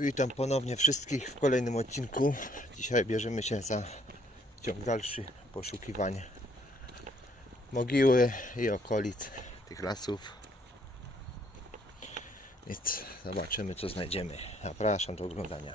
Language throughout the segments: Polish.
Witam ponownie wszystkich w kolejnym odcinku. Dzisiaj bierzemy się za ciąg dalszy poszukiwań mogiły i okolic tych lasów. Więc zobaczymy co znajdziemy. Zapraszam do oglądania.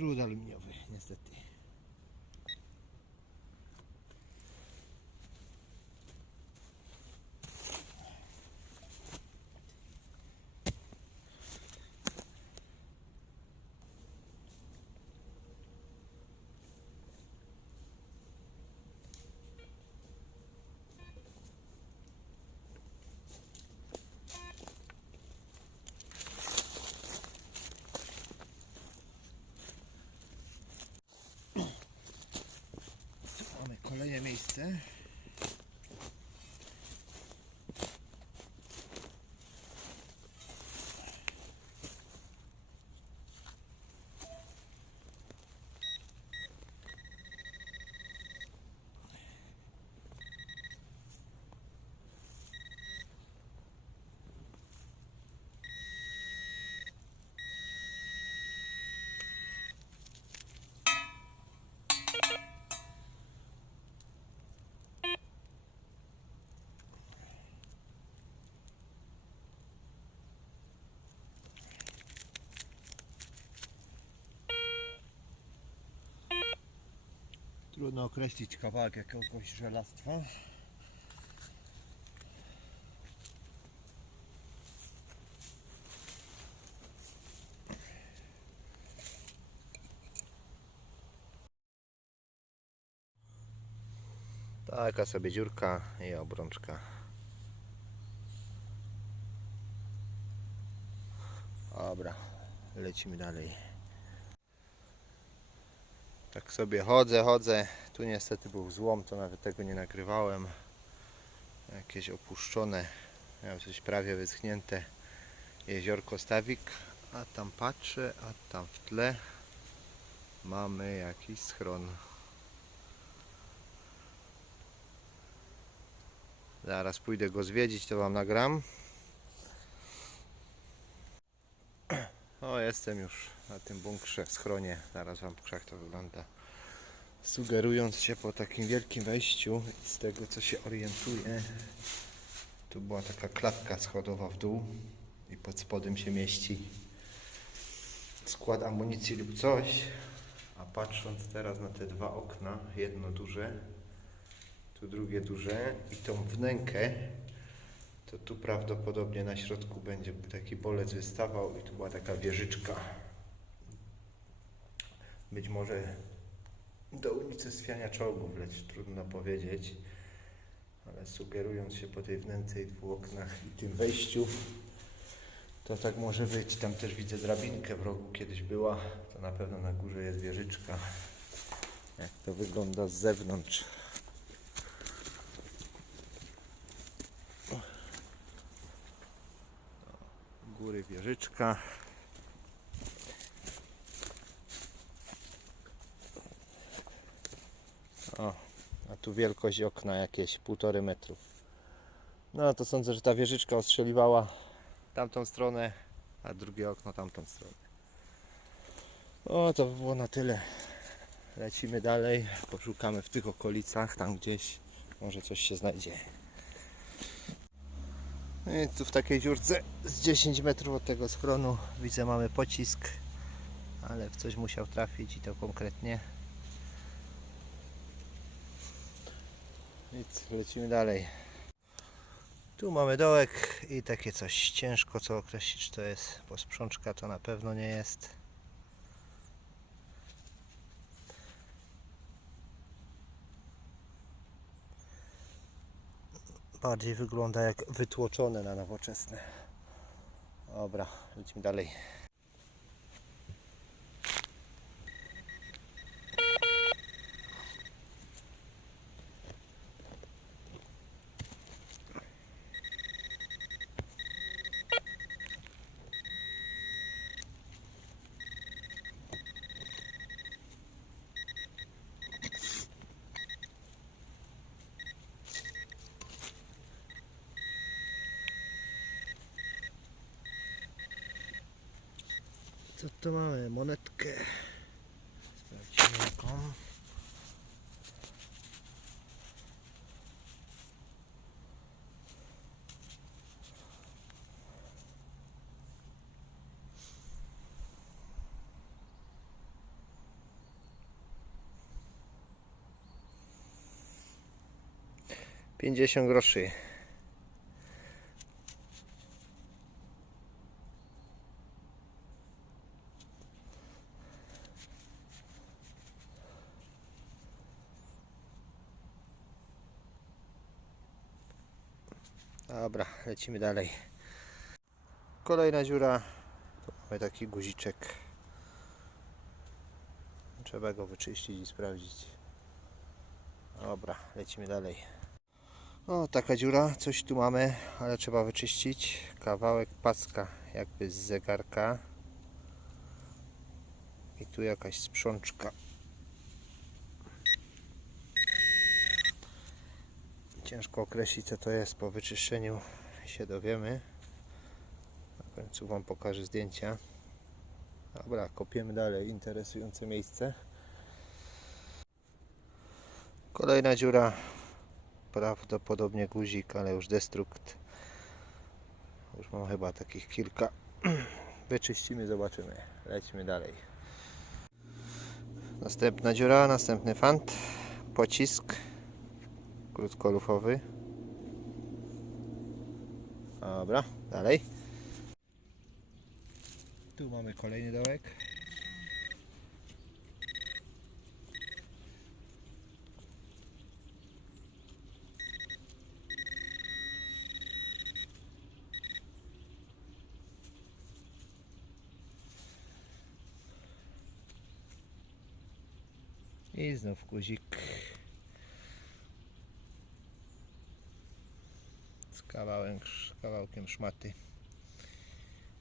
truda a te. Kolejne miejsce. Trudno określić kawałek jakiegoś żelastwa. Taka sobie dziurka i obrączka. Dobra, lecimy dalej. Tak sobie chodzę, chodzę. Tu niestety był złom, to nawet tego nie nagrywałem. Jakieś opuszczone, miał coś prawie wyschnięte jeziorko Stawik. A tam patrzę, a tam w tle mamy jakiś schron. Zaraz pójdę go zwiedzić, to Wam nagram. O, jestem już na tym bunkrze, schronie. Zaraz Wam pokażę, jak to wygląda. Sugerując się po takim wielkim wejściu, z tego co się orientuję, tu była taka klatka schodowa w dół i pod spodem się mieści skład amunicji lub coś. A patrząc teraz na te dwa okna, jedno duże, tu drugie duże i tą wnękę, to tu prawdopodobnie na środku będzie taki bolec wystawał i tu była taka wieżyczka. Być może do unicestwiania czołgów, lecz trudno powiedzieć. Ale sugerując się po tej wnęce dwóch oknach i tym wejściu, to tak może być. Tam też widzę drabinkę w rogu kiedyś była. To na pewno na górze jest wieżyczka. Jak to wygląda z zewnątrz. Góry wieżyczka. O, a tu wielkość okna jakieś półtorej metrów. No to sądzę, że ta wieżyczka ostrzeliwała tamtą stronę, a drugie okno tamtą stronę. O, to by było na tyle. Lecimy dalej, poszukamy w tych okolicach, tam gdzieś może coś się znajdzie. No I tu w takiej dziurce z 10 metrów od tego schronu widzę mamy pocisk, ale w coś musiał trafić i to konkretnie. Nic, lecimy dalej. Tu mamy dołek i takie coś ciężko co określić to jest posprzączka to na pewno nie jest. Bardziej wygląda jak wytłoczone na nowoczesne. Dobra, lecimy dalej. Tu mamy? Monetkę. Sprawdźmy jaką. Pięćdziesiąt groszy. Dobra, lecimy dalej. Kolejna dziura. Tu mamy taki guziczek. Trzeba go wyczyścić i sprawdzić. Dobra, lecimy dalej. O, taka dziura, coś tu mamy, ale trzeba wyczyścić. Kawałek paska jakby z zegarka. I tu jakaś sprzączka. Ciężko określić co to jest po wyczyszczeniu się dowiemy. Na końcu Wam pokażę zdjęcia. Dobra, kopiemy dalej. Interesujące miejsce. Kolejna dziura. Prawdopodobnie guzik, ale już destrukt. Już mam chyba takich kilka. Wyczyścimy, zobaczymy. Lećmy dalej. Następna dziura, następny fant. Pocisk krótkolufowy. Dobra, dalej. Tu mamy kolejny dołek. I znów guzik. Z kawałem, kawałkiem szmaty.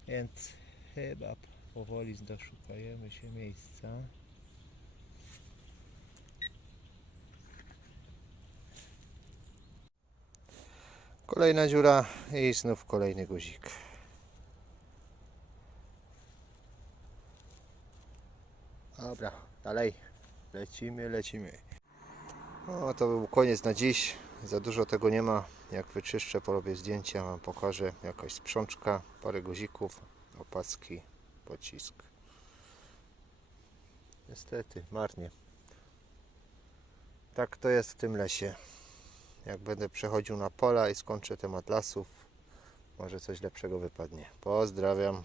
Więc chyba powoli doszukajemy się miejsca. Kolejna dziura i znów kolejny guzik. Dobra, dalej. Lecimy, lecimy. O, to był koniec na dziś. Za dużo tego nie ma. Jak wyczyszczę, porobię zdjęcia, Wam pokażę. Jakaś sprzączka, parę guzików, opaski, pocisk. Niestety, marnie. Tak to jest w tym lesie. Jak będę przechodził na pola i skończę temat lasów, może coś lepszego wypadnie. Pozdrawiam.